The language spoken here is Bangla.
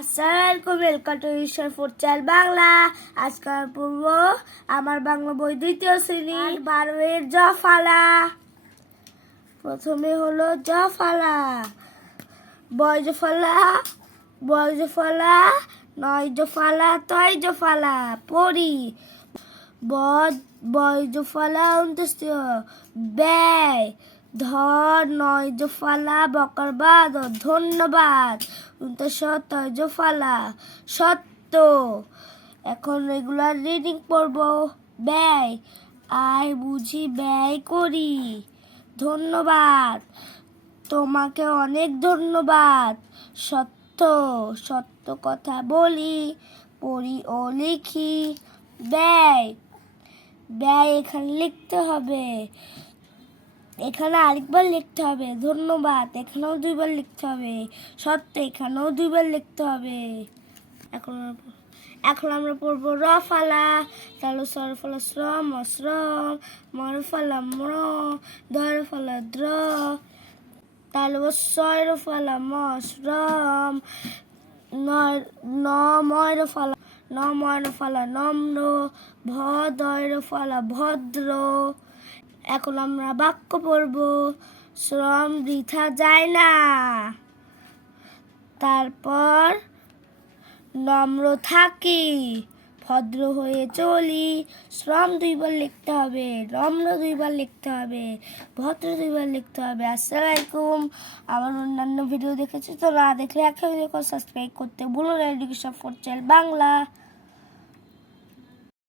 আসসালামাইকুম, ওয়েলকাম টু ঈশ্বর ফোরচাল বাংলা। আজকে আমি পড়ব আমার বাংলা বই দ্বিতীয় শ্রেণী 12 জফালা। প্রথমে হলো জফালা। বয় জফালা, বয় জফালা, নয় জফালা, তয় জফালা। পড়ি। বয় জফালা অন্ত্যেষ্টিয় ব্যয় ধর, নয় জফালা বকার বাদ ধন্যবাদ, তয় জফালা সত্য। এখন রেগুলার রিডিং পড়ব। ব্যয় আয় বুঝি ব্যয় করি। ধন্যবাদ তোমাকে অনেক ধন্যবাদ। সত্য সত্য কথা বলি, পড়ি ও লিখি। ব্যয় ব্যয় এখানে লিখতে হবে, এখানে আরেকবার লিখতে হবে। ধন্যবাদ এখানেও 2বার লিখতে হবে। সত্য এখানেও 2বার লিখতে হবে। এখন আমরা পড়ব রফালা। তাহলে সরফলা শ্রম অশ্রম, মরফলা ম্র, ধরফলা দ্র। তাহলে সয়রফলা মশ্রম, নময়রফলা নম্র, ভদয়রফলা ভদ্র। এখন আমরা বাক্য পড়ব। শ্রম বৃথা যায় না। তারপর নম্র থাকি, ভদ্র হয়ে চলি। শ্রম 2বার লিখতে হবে, নম্র 2বার লিখতে হবে, ভদ্র 2বার লিখতে হবে। আসসালামু আলাইকুম। আমার অন্যান্য ভিডিও দেখেছি তো, না দেখলে এখন সাবস্ক্রাইব করতে ভুলো না। Education for child Bangla.